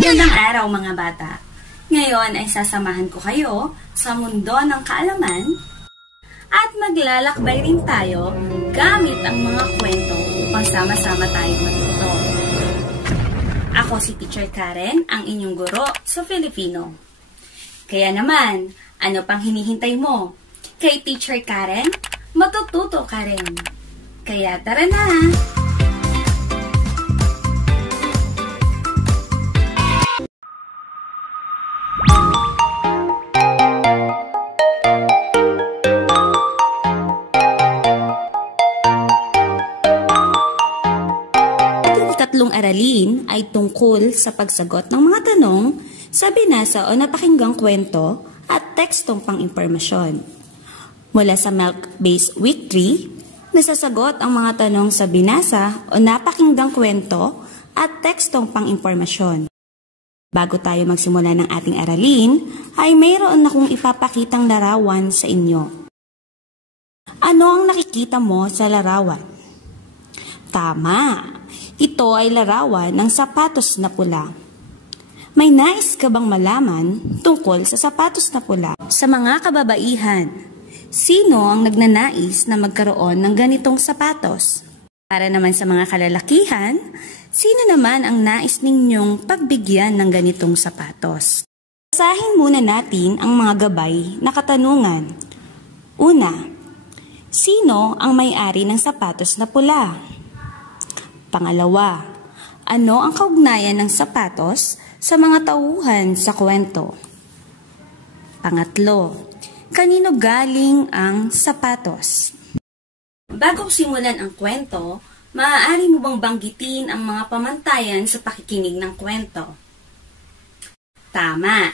Magandang araw mga bata. Ngayon ay sasamahan ko kayo sa mundo ng kaalaman at maglalakbay rin tayo gamit ang mga kwento upang sama-sama tayong matuto. Ako si Teacher Karen, ang inyong guro sa Filipino. Kaya naman, ano pang hinihintay mo? Kay Teacher Karen, matututo ka rin. Kaya tara na! Tatlong aralin ay tungkol sa pagsagot ng mga tanong sa binasa o napakinggang kwento at tekstong pang-impormasyon. Mula sa Milk-Based Week 3, nasasagot ang mga tanong sa binasa o napakinggang kwento at tekstong pang-impormasyon. Bago tayo magsimula ng ating aralin, ay mayroon akong ipapakitang larawan sa inyo. Ano ang nakikita mo sa larawan? Tama! Ito ay larawan ng sapatos na pula. May nais ka bang malaman tungkol sa sapatos na pula? Sa mga kababaihan, sino ang nagnanais na magkaroon ng ganitong sapatos? Para naman sa mga kalalakihan, sino naman ang nais ninyong pagbigyan ng ganitong sapatos? Basahin muna natin ang mga gabay na katanungan. Una, sino ang may-ari ng sapatos na pula? Pangalawa, ano ang kaugnayan ng sapatos sa mga tauhan sa kwento? Pangatlo, kanino galing ang sapatos? Bago simulan ang kwento, maaari mo bang banggitin ang mga pamantayan sa pakikinig ng kwento? Tama!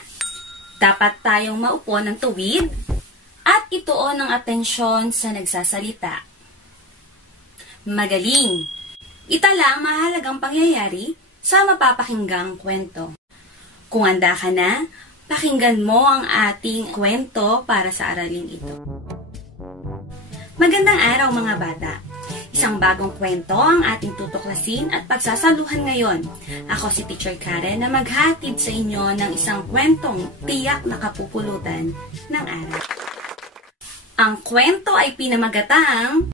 Dapat tayong maupo ng tuwid at ituon ang atensyon sa nagsasalita. Magaling! Itala ang mahalagang pangyayari sa mapapakinggang kwento. Kung handa ka na, pakinggan mo ang ating kwento para sa aralin ito. Magandang araw mga bata! Isang bagong kwento ang ating tutuklasin at pagsasaluhan ngayon. Ako si Teacher Karen na maghatid sa inyo ng isang kwentong tiyak na kapupulutan ng araw. Ang kwento ay pinamagatang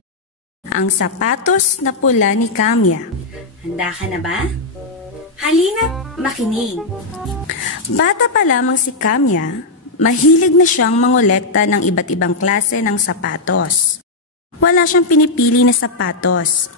Ang Sapatos na Pula ni Kamya. Handa ka na ba? Halina't makinig. Bata pa lamang si Kamya, mahilig na siyang mangolekta ng iba't ibang klase ng sapatos. Wala siyang pinipili na sapatos.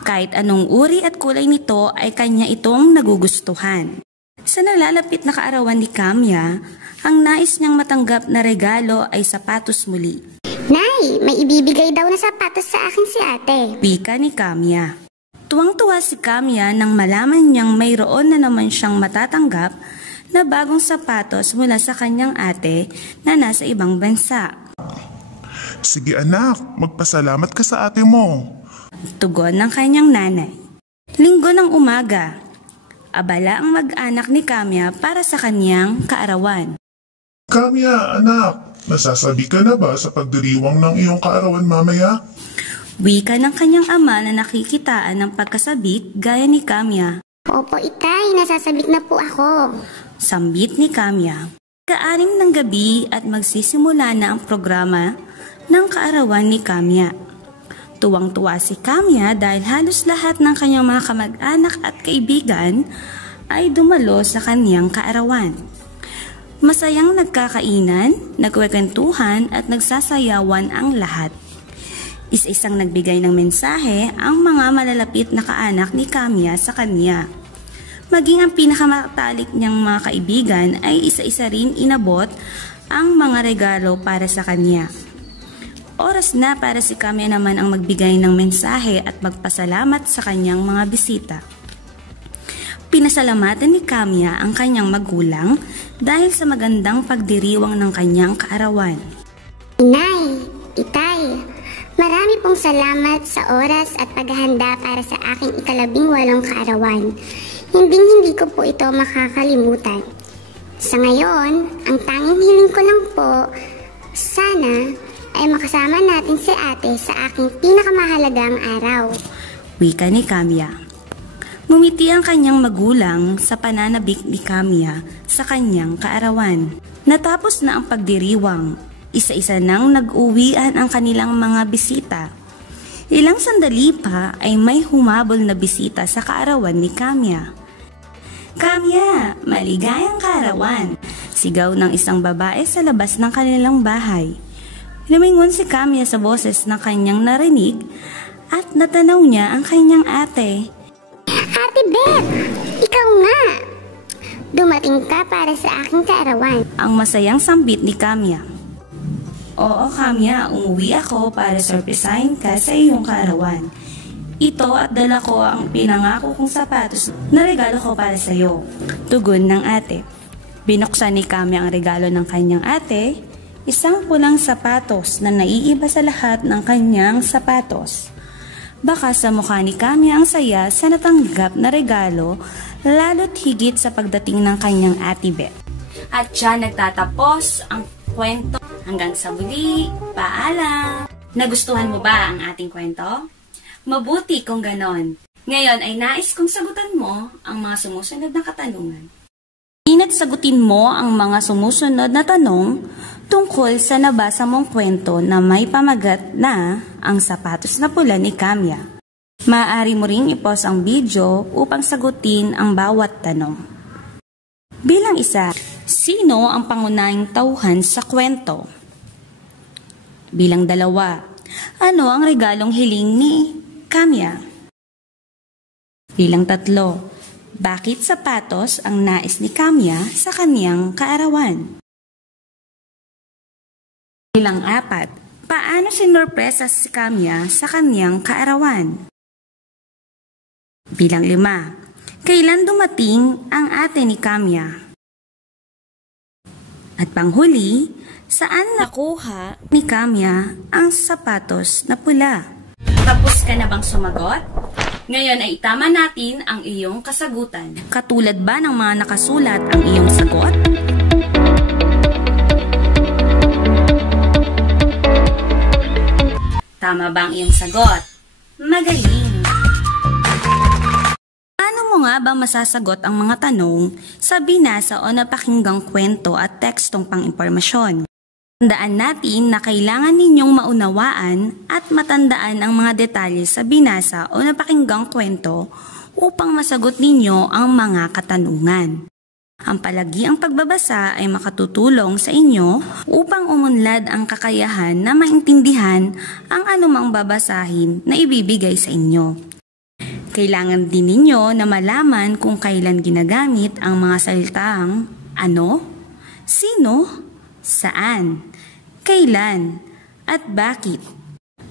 Kahit anong uri at kulay nito ay kanya itong nagugustuhan. Sa nalalapit na kaarawan ni Kamya, ang nais niyang matanggap na regalo ay sapatos muli. Nay, may ibibigay daw na sapatos sa akin si ate. Wika ni Kamya. Tuwang-tuwa si Kamya nang malaman niyang mayroon na naman siyang matatanggap na bagong sapatos mula sa kanyang ate na nasa ibang bansa. Sige anak, magpasalamat ka sa ate mo. Tugon ng kanyang nanay. Linggo ng umaga. Abala ang mag-anak ni Kamya para sa kanyang kaarawan. Kamya, anak, nasasabi ka na ba sa pagdiriwang ng iyong kaarawan mamaya? Wika ng kanyang ama na nakikitaan ng pagkasabik gaya ni Kamya. Opo itay, nasasabik na po ako. Sambit ni Kamya. Kaanim ng gabi at magsisimula na ang programa ng kaarawan ni Kamya. Tuwang-tuwa si Kamya dahil halos lahat ng kanyang mga kamag-anak at kaibigan ay dumalo sa kanyang kaarawan. Masayang nagkakainan, nagkwentuhan at nagsasayawan ang lahat. Isa-isang nagbigay ng mensahe ang mga malalapit na kaanak ni Kamya sa kanya. Maging ang pinakamatalik niyang mga kaibigan ay isa-isa rin inabot ang mga regalo para sa kanya. Oras na para si Kamya naman ang magbigay ng mensahe at magpasalamat sa kanyang mga bisita. Pinasalamatan ni Kamya ang kanyang magulang dahil sa magandang pagdiriwang ng kanyang kaarawan. Inay, itay, marami pong salamat sa oras at paghahanda para sa aking ika-18 kaarawan. Hindi ko po ito makakalimutan. Sa ngayon, ang tanging hiling ko lang po, sana ay makasama natin si ate sa aking pinakamahalagang araw. Wika ni Kamya. Ngumiti ang kanyang magulang sa pananabik ni Camia sa kanyang kaarawan. Natapos na ang pagdiriwang, isa-isa nang nag-uwian ang kanilang mga bisita. Ilang sandali pa ay may humabol na bisita sa kaarawan ni Camia. "Camia, maligayang kaarawan!" Sigaw ng isang babae sa labas ng kanilang bahay. Lumingon si Camia sa boses na kanyang narinig at natanaw niya ang kanyang ate. Ate Beth, ikaw nga! Dumating ka para sa aking kaarawan. Ang masayang sambit ni Camia. "Oo, Camia, umuwi ako para sorpresahin ka sa iyong kaarawan. Ito at dala ko ang pinangako kong sapatos na regalo ko para sa iyo." Tugon ng ate. Binuksan ni Camia ang regalo ng kanyang ate, isang pulang sapatos na naiiba sa lahat ng kanyang sapatos. Baka sa mukha ni Camia ang saya sa natanggap na regalo, lalo't higit sa pagdating ng kanyang ate Beth. At siya nagtatapos ang kwento. Hanggang sa muli, paalam! Nagustuhan mo ba ang ating kwento? Mabuti kung ganon. Ngayon ay nais kong sagutan mo ang mga sumusunod na katanungan. Ina't sagutin mo ang mga sumusunod na tanong tungkol sa nabasa mong kwento na may pamagat na ang sapatos na pula ni Camia. Maaari mo ring i-pause ang video upang sagutin ang bawat tanong. Bilang isa, sino ang pangunahing tauhan sa kwento? Bilang dalawa, ano ang regalong hiling ni Camia? Bilang tatlo, bakit sapatos ang nais ni Camia sa kaniyang kaarawan? Bilang apat, paano sinurpresa si Camia sa kaniyang kaarawan? Bilang lima, kailan dumating ang ate ni Camia? At panghuli, saan nakuha ni Camia ang sapatos na pula? Tapos ka na bang sumagot? Ngayon ay itama natin ang iyong kasagutan. Katulad ba ng mga nakasulat ang iyong sagot? Tama ba ang iyong sagot? Magaling! Paano mo nga ba masasagot ang mga tanong sa binasa o napakinggang kwento at tekstong pang-impormasyon? Tandaan natin na kailangan ninyong maunawaan at matandaan ang mga detalye sa binasa o napakinggang kwento upang masagot ninyo ang mga katanungan. Ang palagiang pagbabasa ay makatutulong sa inyo upang umunlad ang kakayahan na maintindihan ang anumang babasahin na ibibigay sa inyo. Kailangan din ninyo na malaman kung kailan ginagamit ang mga salitang ano, sino, saan, kailan, at bakit.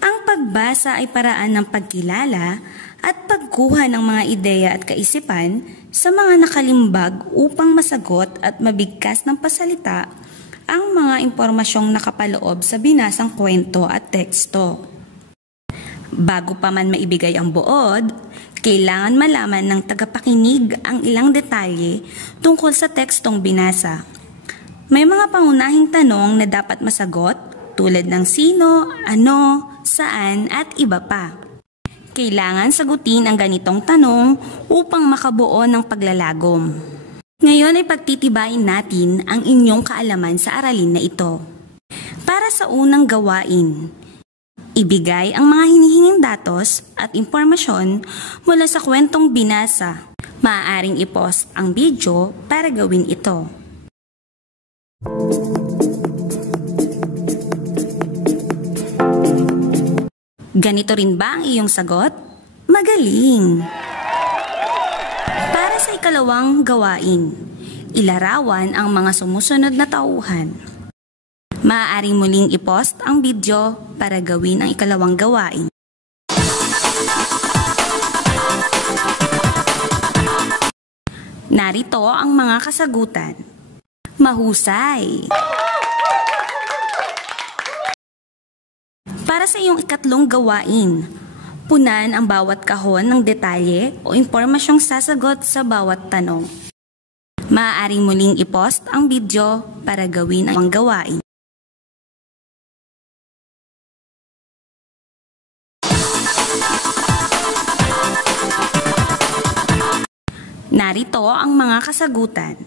Ang pagbasa ay paraan ng pagkilala at pagkuha ng mga ideya at kaisipan sa mga nakalimbag upang masagot at mabigkas ng pasalita ang mga impormasyong nakapaloob sa binasang kwento at teksto. Bago pa man maibigay ang buod, kailangan malaman ng tagapakinig ang ilang detalye tungkol sa tekstong binasa. May mga pangunahing tanong na dapat masagot tulad ng sino, ano, saan at iba pa. Kailangan sagutin ang ganitong tanong upang makabuo ng paglalagom. Ngayon ay pagtitibayin natin ang inyong kaalaman sa aralin na ito. Para sa unang gawain, ibigay ang mga hinihinging datos at impormasyon mula sa kwentong binasa. Maaaring i-pause ang video para gawin ito. Ganito rin ba ang iyong sagot? Magaling! Para sa ikalawang gawain, ilarawan ang mga sumusunod na tauhan. Maaaring muling i-post ang video para gawin ang ikalawang gawain. Narito ang mga kasagutan. Mahusay! Para sa iyong ikatlong gawain, punan ang bawat kahon ng detalye o impormasyong sasagot sa bawat tanong. Maaaring muling i-post ang video para gawin ang gawain. Narito ang mga kasagutan.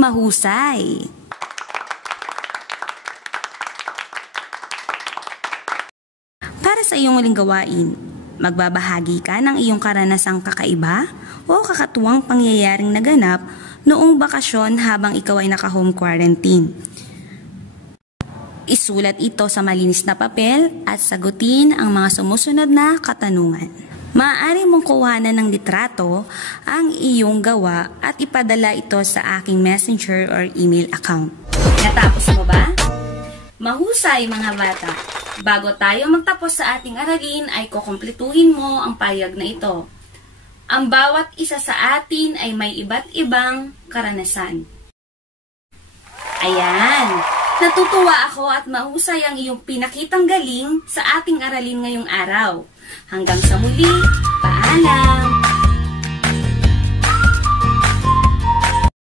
Mahusay. Para sa iyong huling gawain, magbabahagi ka ng iyong karanasang kakaiba o kakatuwang pangyayaring naganap noong bakasyon habang ikaw ay naka-home quarantine. Isulat ito sa malinis na papel at sagutin ang mga sumusunod na katanungan. Maaari mong kuhanan ng litrato ang iyong gawa at ipadala ito sa aking messenger or email account. Natapos mo ba? Mahusay mga bata! Bago tayo magtapos sa ating aralin ay kukumpletuhin mo ang payag na ito. Ang bawat isa sa atin ay may iba't ibang karanasan. Ayan! Natutuwa ako at mahusay ang iyong pinakitang galing sa ating aralin ngayong araw. Hanggang sa muli,